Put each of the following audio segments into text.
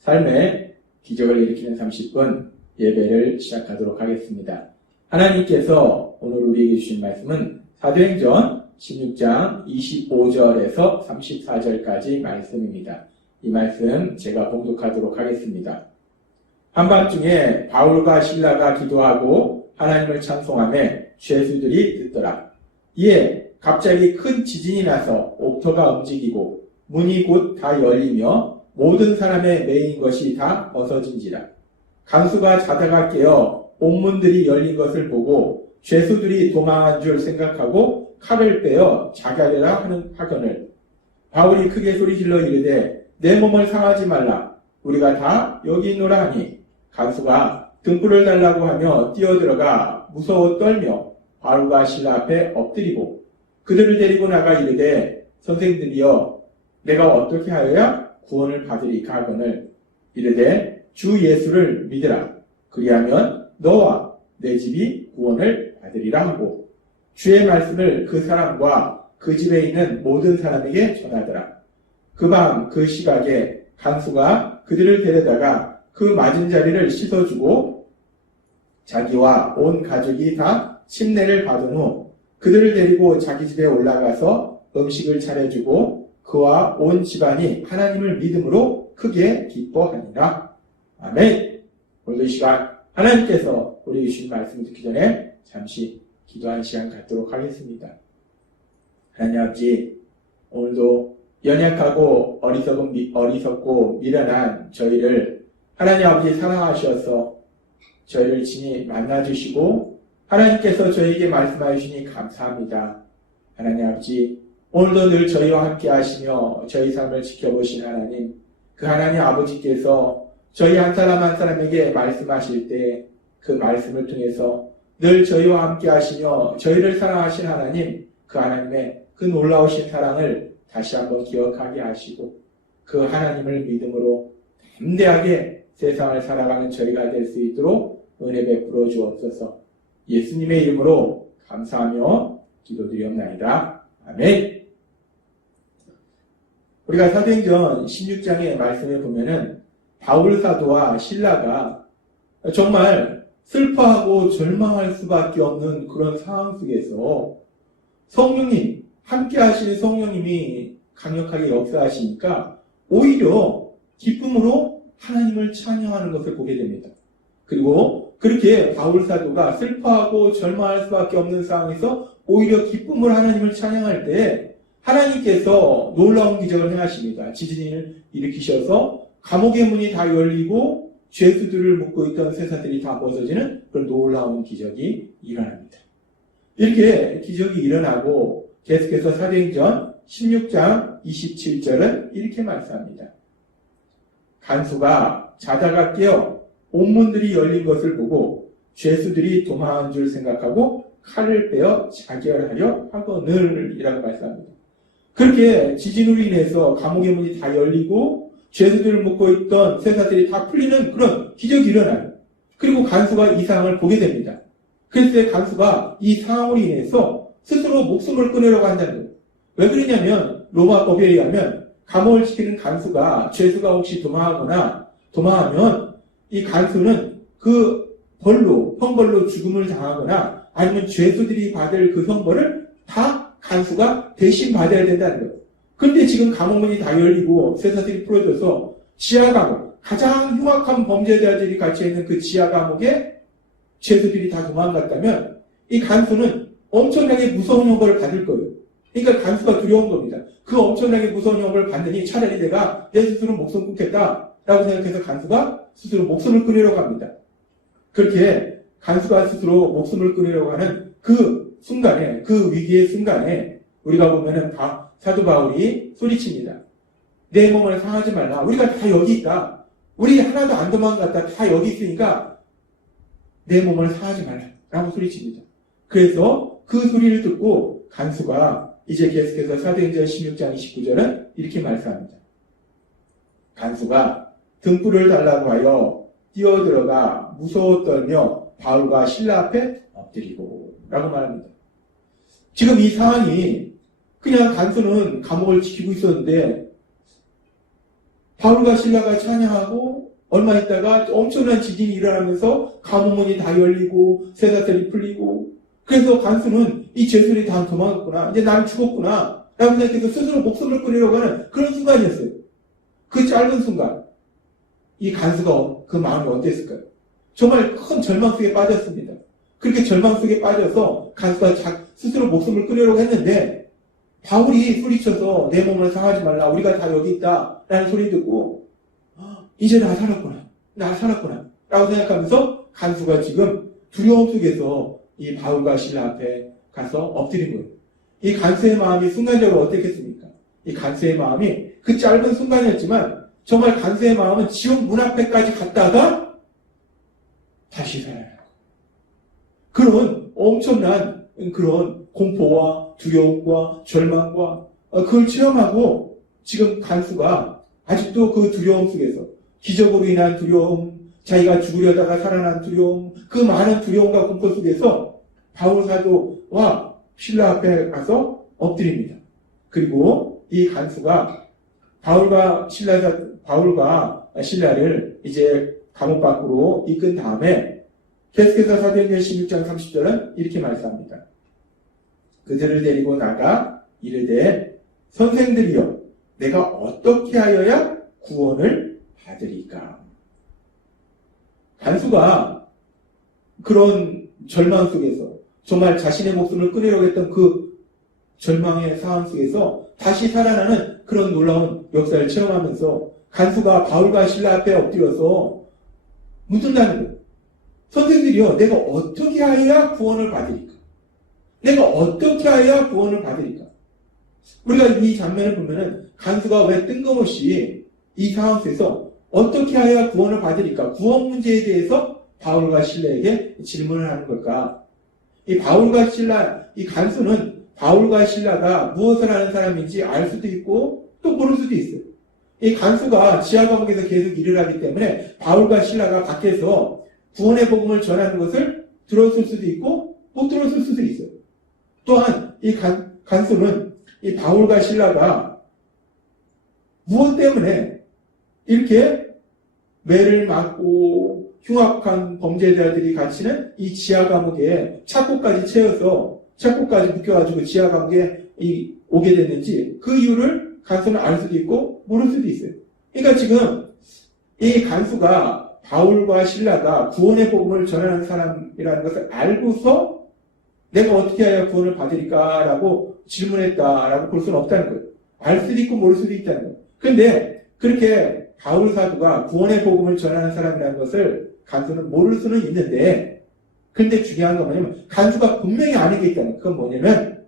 삶의 기적을 일으키는 30분 예배를 시작하도록 하겠습니다. 하나님께서 오늘 우리에게 주신 말씀은 사도행전 16장 25절에서 34절까지 말씀입니다. 이 말씀 제가 봉독하도록 하겠습니다. 한밤중에 바울과 실라가 기도하고 하나님을 찬송하며 죄수들이 듣더라. 이에 갑자기 큰 지진이 나서 옥토가 움직이고 문이 곧 다 열리며 모든 사람의 매인 것이 다 벗어진지라. 간수가 자다가 깨어 옥문들이 열린 것을 보고 죄수들이 도망한 줄 생각하고 칼을 빼어 자결해라 하거늘 바울이 크게 소리질러 이르되 내 몸을 상하지 말라. 우리가 다 여기 있노라 하니 간수가 등불을 달라고 하며 뛰어들어가 무서워 떨며 바울과 실라 앞에 엎드리고 그들을 데리고 나가 이르되 선생들이여 내가 어떻게 하여야 구원을 받으리까 하거늘 이르되 주 예수를 믿으라. 그리하면 너와 내 집이 구원을 받으리라 하고 주의 말씀을 그 사람과 그 집에 있는 모든 사람에게 전하더라. 그 밤 그 시각에 간수가 그들을 데려다가 그 맞은 자리를 씻어주고 자기와 온 가족이 다 침례를 받은 후 그들을 데리고 자기 집에 올라가서 음식을 차려주고 그와 온 집안이 하나님을 믿음으로 크게 기뻐하니라. 아멘. 오늘도 이 시간 하나님께서 우리 주신 말씀 듣기 전에 잠시 기도하는 시간 갖도록 하겠습니다. 하나님 아버지, 오늘도 연약하고 어리석고 미련한 저희를 하나님 아버지 사랑하셔서 저희를 친히 만나주시고 하나님께서 저희에게 말씀하여 주시니 감사합니다. 하나님 아버지, 오늘도 늘 저희와 함께 하시며 저희 삶을 지켜보신 하나님, 그 하나님 아버지께서 저희 한 사람 한 사람에게 말씀하실 때 그 말씀을 통해서 늘 저희와 함께 하시며 저희를 사랑하신 하나님, 그 하나님의 그 놀라우신 사랑을 다시 한번 기억하게 하시고 그 하나님을 믿음으로 담대하게 세상을 살아가는 저희가 될 수 있도록 은혜 베풀어 주옵소서. 예수님의 이름으로 감사하며 기도드리옵나이다. 아멘. 우리가 사도행전 16장의 말씀에 보면은 바울 사도와 실라가 정말 슬퍼하고 절망할 수밖에 없는 그런 상황 속에서 성령님, 함께 하시는 성령님이 강력하게 역사하시니까 오히려 기쁨으로 하나님을 찬양하는 것을 보게 됩니다. 그리고 그렇게 바울 사도가 슬퍼하고 절망할 수밖에 없는 상황에서 오히려 기쁨으로 하나님을 찬양할 때 하나님께서 놀라운 기적을 행하십니다. 지진을 일으키셔서 감옥의 문이 다 열리고 죄수들을 묶고 있던 쇠사들이 다 벗어지는 그런 놀라운 기적이 일어납니다. 이렇게 기적이 일어나고 계속해서 사도행전 16장 27절은 이렇게 말씀합니다. 간수가 자다가 깨어 옥문들이 열린 것을 보고 죄수들이 도망한 줄 생각하고 칼을 빼어 자결하려 하거늘 이라고 말씀합니다. 그렇게 지진으로 인해서 감옥의 문이 다 열리고 죄수들을 묶고 있던 쇠사들이 다 풀리는 그런 기적이 일어나요. 그리고 간수가 이 상황을 보게 됩니다. 그래서 간수가 이 상황으로 인해서 스스로 목숨을 끊으려고 한다는 거예요. 왜 그러냐면 로마법에 의하면 감옥을 지키는 간수가 죄수가 혹시 도망하면 이 간수는 그 형벌로 죽음을 당하거나 아니면 죄수들이 받을 그 형벌을 다 간수가 대신 받아야 된다는 거예요. 그런데 지금 감옥문이 다 열리고 쇠사슬이 풀어져서 지하감옥, 가장 흉악한 범죄자들이 갇혀있는 그 지하감옥에 죄수들이 다 도망갔다면 이 간수는 엄청나게 무서운 형벌을 받을 거예요. 그러니까 간수가 두려운 겁니다. 그 엄청나게 무서운 형벌을 받느니 차라리 내가 내 스스로 목숨 끊겠다라고 생각해서 간수가 스스로 목숨을 끊으려고 합니다. 그렇게 간수가 스스로 목숨을 끊으려고 하는 그 순간에, 그 위기의 순간에 우리가 보면은 사도 바울이 소리칩니다. 내 몸을 상하지 말라. 우리가 다 여기 있다. 우리 하나도 안 도망갔다. 다 여기 있으니까 내 몸을 상하지 말라. 라고 소리칩니다. 그래서 그 소리를 듣고 간수가 이제 계속해서 사도행전 16장 29절은 이렇게 말씀합니다. 간수가 등불을 달라고 하여 뛰어들어가 무서워 떨며 바울과 실라 앞에 엎드리고 라고 말합니다. 지금 이 상황이 그냥 간수는 감옥을 지키고 있었는데 바울과 실라가 찬양하고 얼마 있다가 엄청난 지진이 일어나면서 감옥문이 다 열리고 쇠사슬이 풀리고 그래서 간수는 이 죄수들이 다 도망갔구나. 이제 나는 죽었구나. 라고 생각해서 스스로 목숨을 끊으려고 하는 그런 순간이었어요. 그 짧은 순간 이 간수가 그 마음이 어땠을까요? 정말 큰 절망 속에 빠졌습니다. 그렇게 절망 속에 빠져서 간수가 스스로 목숨을 끊으려고 했는데 바울이 소리쳐서 내 몸을 상하지 말라. 우리가 다 여기 있다. 라는 소리 듣고 이제 나 살았구나. 라고 생각하면서 간수가 지금 두려움 속에서 이 바울과 실라 앞에 가서 엎드린 거예요. 이 간수의 마음이 순간적으로 어땠겠습니까? 이 간수의 마음이 그 짧은 순간이었지만 정말 간수의 마음은 지옥 문 앞에까지 갔다가 다시 살아나고 그런 엄청난 그런 공포와 두려움과 절망과 그걸 체험하고 지금 간수가 아직도 그 두려움 속에서 기적으로 인한 두려움, 자기가 죽으려다가 살아난 두려움, 그 많은 두려움과 공포 속에서 바울 사도와 실라 앞에 가서 엎드립니다. 그리고 이 간수가 바울과 실라를 이제 감옥 밖으로 이끈 다음에 계속해서 사도행전 16장 30절은 이렇게 말씀합니다. 그들을 데리고 나가 이르되 선생들이여 내가 어떻게 하여야 구원을 받으리까? 간수가 그런 절망 속에서 정말 자신의 목숨을 끊으려고 했던 그 절망의 상황 속에서 다시 살아나는 그런 놀라운 역사를 체험하면서 간수가 바울과 실라 앞에 엎드려서 묻는다는 거예요. 선생들이여 내가 어떻게 하여야 구원을 받으리까? 내가 어떻게 하여야 구원을 받으리까? 우리가 이 장면을 보면은 간수가 왜 뜬금없이 이 상황 속에서 어떻게 하여야 구원을 받으리까? 구원 문제에 대해서 바울과 실라에게 질문을 하는 걸까? 이 간수는 바울과 실라가 무엇을 하는 사람인지 알 수도 있고 또 모를 수도 있어요. 이 간수가 지하 감옥에서 계속 일을 하기 때문에 바울과 실라가 밖에서 구원의 복음을 전하는 것을 들었을 수도 있고 못 들었을 수도 있어요. 또한 이 간수는 이 바울과 실라가 무엇 때문에 이렇게 매를 맞고 흉악한 범죄자들이 갇히는 이 지하 감옥에 착고까지 채워서 착고까지 묶여가지고 지하 감옥에 오게 됐는지 그 이유를 간수는 알 수도 있고 모를 수도 있어요. 그러니까 지금 이 간수가 바울과 실라가 구원의 복음을 전하는 사람이라는 것을 알고서 내가 어떻게 해야 구원을 받으리까라고 질문했다라고 볼 수는 없다는 거예요. 알 수도 있고 모를 수도 있다는 거예요. 그런데 그렇게 바울 사도가 구원의 복음을 전하는 사람이라는 것을 간수는 모를 수는 있는데 근데 중요한 건 뭐냐면 간수가 분명히 아는 게 있다는 거예요. 그건 뭐냐면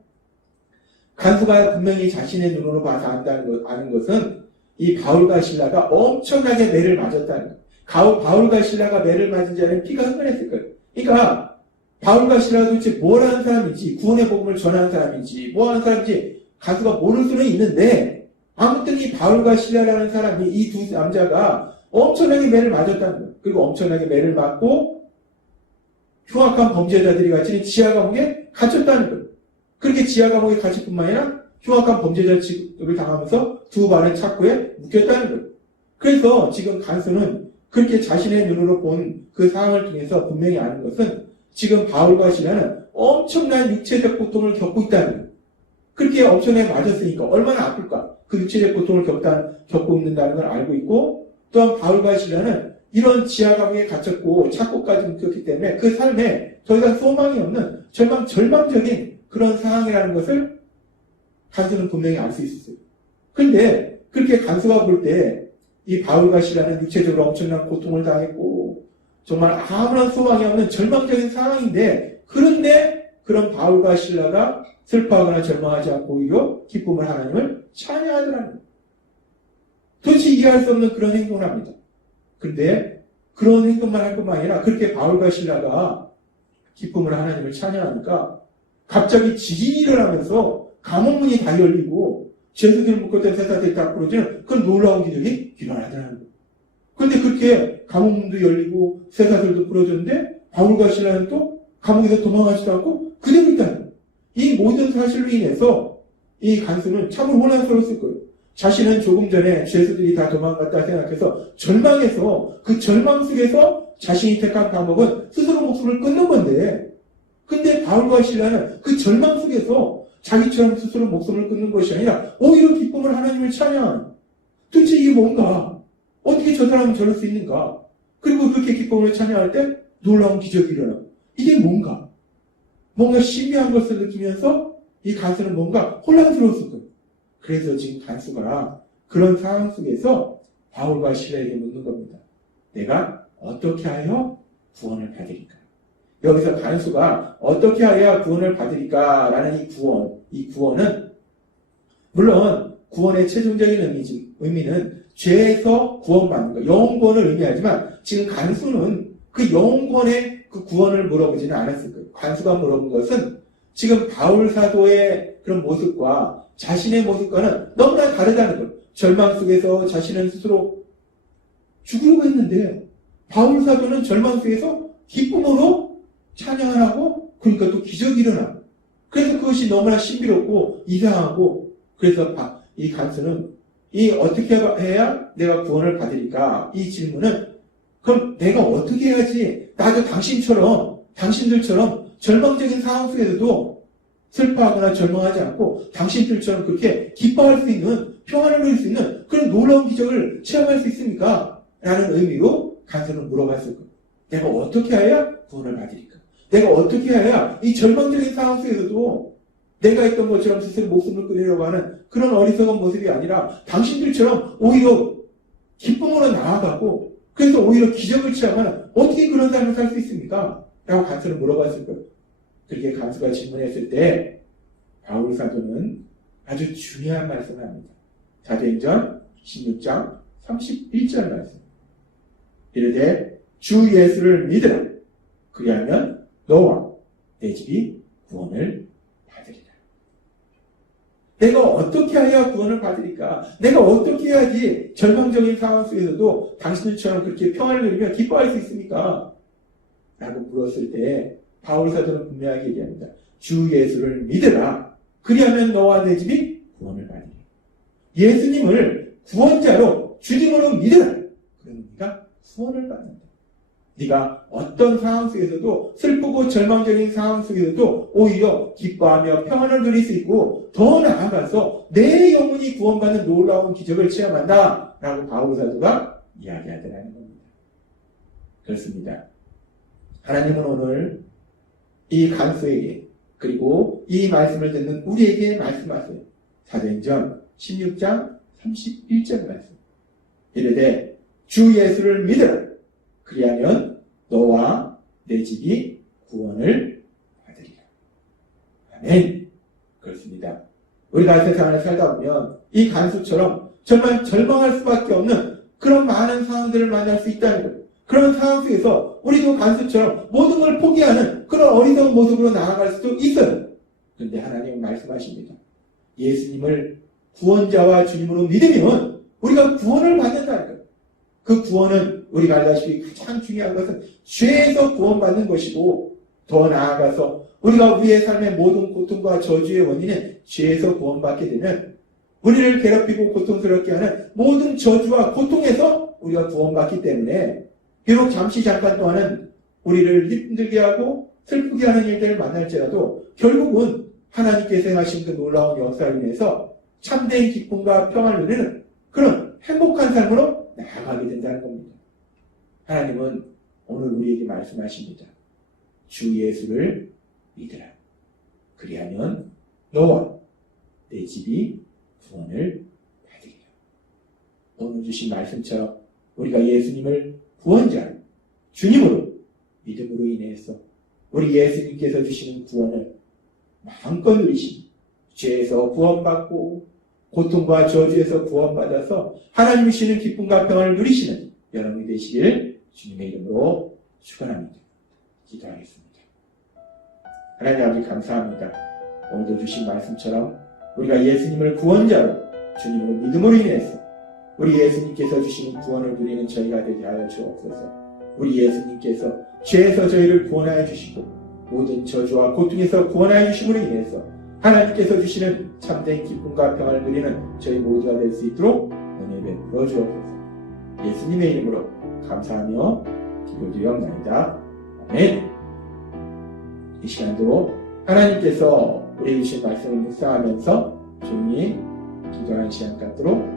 간수가 분명히 자신의 눈으로 봐서 아는 것은 이 바울과 실라가 엄청나게 매를 맞았다는 거예요. 바울과 실라가 매를 맞은 자는 피가 흥건했을 거예요. 그러니까 바울과 실라가 도대체 뭘 하는 사람인지 구원의 복음을 전하는 사람인지 뭐 하는 사람인지 간수가 모를 수는 있는데 아무튼 이 바울과 실라라는 사람이 이 두 남자가 엄청나게 매를 맞았다는 거예요. 그리고 엄청나게 매를 맞고 흉악한 범죄자들이 갇히는 지하 감옥에 갇혔다는 거예요. 그렇게 지하 감옥에 갇힐 뿐만 아니라 흉악한 범죄자 취급을 당하면서 두 발의 착고에 묶였다는 거예요. 그래서 지금 간수는 그렇게 자신의 눈으로 본 그 상황을 통해서 분명히 아는 것은 지금 바울과 실라는 엄청난 육체적 고통을 겪고 있다는 거예요. 그렇게 엄청나게 맞았으니까 얼마나 아플까? 그 육체적 고통을 겪고 있는다는 걸 알고 있고 또한 바울과 실라는 이런 지하 감옥에 갇혔고 착고까지 묶였기 때문에 그 삶에 더 이상 소망이 없는 절망적인 그런 상황이라는 것을 간수는 분명히 알 수 있었어요. 그런데 그렇게 간수가 볼 때 이 바울과 실라는 육체적으로 엄청난 고통을 당했고 정말 아무런 소망이 없는 절망적인 상황인데 그런데 그런 바울과 실라가 슬퍼하거나 절망하지 않고 오히려 기쁨을 하나님을 찬양하더라는 거예요. 도대체 이해할 수 없는 그런 행동을 합니다. 그런데 그런 행동만 할 뿐만 아니라 그렇게 바울과 실라가 기쁨을 하나님을 찬양하니까 갑자기 지진이 일어나면서 감옥문이 다 열리고 죄수들 묶었던 쇠사슬이 딱 부러지는 그런 놀라운 기적이 일어나더라는 거예요. 그런데 그렇게 감옥 문도 열리고 쇠사슬도 부러졌는데 바울과 실라는 또 감옥에서 도망가지도 않고 그대로 있다는 거예요. 이 모든 사실로 인해서 이 간수는 참으로 혼란스러웠을 거예요. 자신은 조금 전에 죄수들이 다 도망갔다 생각해서 절망해서 그 절망 속에서 자신이 택한 감옥은 스스로 목숨을 끊는 건데, 근데 바울과 실라는 그 절망 속에서 자기처럼 스스로 목숨을 끊는 것이 아니라 오히려 기쁨을 하나님을 찬양하는, 도대체 이게 뭔가? 어떻게 저 사람은 저럴 수 있는가? 그리고 그렇게 기쁨을 찬양할 때 놀라운 기적이 일어나. 이게 뭔가? 뭔가 신비한 것을 느끼면서 이 간수는 뭔가 혼란스러웠을 거예요. 그래서 지금 간수가 그런 상황 속에서 바울과 실라에게 묻는 겁니다. 내가 어떻게 하여 구원을 받으리까? 여기서 간수가 어떻게 하여 구원을 받으리까? 라는 이 구원은 물론 구원의 최종적인 의미는 죄에서 구원받는 것, 영구원을 의미하지만 지금 간수는 그 영구원의 그 구원을 물어보지는 않았을 거예요. 간수가 물어본 것은 지금 바울 사도의 그런 모습과 자신의 모습과는 너무나 다르다는 거예요. 절망 속에서 자신은 스스로 죽으려고 했는데 바울 사도는 절망 속에서 기쁨으로 찬양을 하고, 그러니까 또 기적이 일어나. 그래서 그것이 너무나 신비롭고 이상하고, 그래서 이 간수는 이 어떻게 해야 내가 구원을 받으리까? 이 질문은 그럼 내가 어떻게 해야지 나도 당신들처럼 절망적인 상황 속에서도 슬퍼하거나 절망하지 않고 당신들처럼 그렇게 기뻐할 수 있는, 평안을 누릴 수 있는 그런 놀라운 기적을 체험할 수 있습니까? 라는 의미로 간수는 물어봤을 거예요. 내가 어떻게 해야 구원을 받으리까? 내가 어떻게 해야 이 절망적인 상황 속에서도 내가 했던 것처럼 스스로 목숨을 끊으려고 하는 그런 어리석은 모습이 아니라 당신들처럼 오히려 기쁨으로 나아가고, 그래서 오히려 기적을 체험하는, 어떻게 그런 삶을 살 수 있습니까? 라고 간수는 물어봤을 거예요. 그렇게 간수가 질문했을 때 바울 사도는 아주 중요한 말씀을 합니다. 사도행전 16장 31절 말씀. 이르되 주 예수를 믿으라. 그리하면 너와 내 집이 구원을 받으리라. 내가 어떻게 해야 구원을 받으리까? 내가 어떻게 해야지 절망적인 상황 속에서도 당신들처럼 그렇게 평안을 누리며 기뻐할 수 있습니까? 라고 물었을 때 바울 사도는 분명하게 얘기합니다. 주 예수를 믿으라. 그리하면 너와 내 집이 구원을 받으리라. 예수님을 구원자로 주님으로 믿으라. 그러면 네가 구원을 받는다. 네가 어떤 상황 속에서도, 슬프고 절망적인 상황 속에서도 오히려 기뻐하며 평안을 누릴 수 있고, 더 나아가서 내 영혼이 구원받는 놀라운 기적을 체험한다 라고 바울 사도가 이야기하더라는 겁니다. 그렇습니다. 하나님은 오늘 이 간수에게, 그리고 이 말씀을 듣는 우리에게 말씀하세요. 사도행전 16장 31절 말씀. 이르되 주 예수를 믿으라. 그리하면 너와 내 집이 구원을 받으리라. 아멘. 그렇습니다. 우리가 세상을 살다 보면 이 간수처럼 정말 절망할 수밖에 없는 그런 많은 상황들을 만날 수 있다는 거예요. 그런 상황 속에서 우리도 간수처럼 모든 걸 포기하는 그런 어리석은 모습으로 나아갈 수도 있어요. 그런데 하나님은 말씀하십니다. 예수님을 구원자와 주님으로 믿으면 우리가 구원을 받는다는 거예요. 그 구원은 우리가 알다시피 가장 중요한 것은 죄에서 구원받는 것이고, 더 나아가서 우리가 우리의 삶의 모든 고통과 저주의 원인은 죄에서 구원받게 되면 우리를 괴롭히고 고통스럽게 하는 모든 저주와 고통에서 우리가 구원받기 때문에, 비록 잠시 잠깐 동안은 우리를 힘들게 하고 슬프게 하는 일들을 만날지라도 결국은 하나님께서 행하신 그 놀라운 역사로 인해서 참된 기쁨과 평안을 누리는 그런 행복한 삶으로 나아가게 된다는 겁니다. 하나님은 오늘 우리에게 말씀하십니다. 주 예수를 믿으라. 그리하면 너와 내 집이 구원을 받으리라. 오늘 주신 말씀처럼 우리가 예수님을 구원자, 주님으로 믿음으로 인해서 우리 예수님께서 주시는 구원을 마음껏 누리시니 죄에서 구원받고 고통과 저주에서 구원받아서 하나님 주시는 기쁨과 평안을 누리시는 여러분이 되시길 주님의 이름으로 축원합니다. 기도하겠습니다. 하나님 아버지 감사합니다. 오늘도 주신 말씀처럼 우리가 예수님을 구원자로 주님의 믿음으로 인해서 우리 예수님께서 주시는 구원을 누리는 저희가 되게 하여 주옵소서. 우리 예수님께서 죄에서 저희를 구원하여 주시고 모든 저주와 고통에서 구원하여 주심으로 인해서 하나님께서 주시는 참된 기쁨과 평안을 누리는 저희 모두가 될 수 있도록 은혜 베풀어 주옵소서. 예수님의 이름으로 감사하며 기도드리옵나이다. 아멘. 이 시간도 하나님께서 우리 주신 말씀을 묵상하면서 조용히 기도하는 시간 갖도록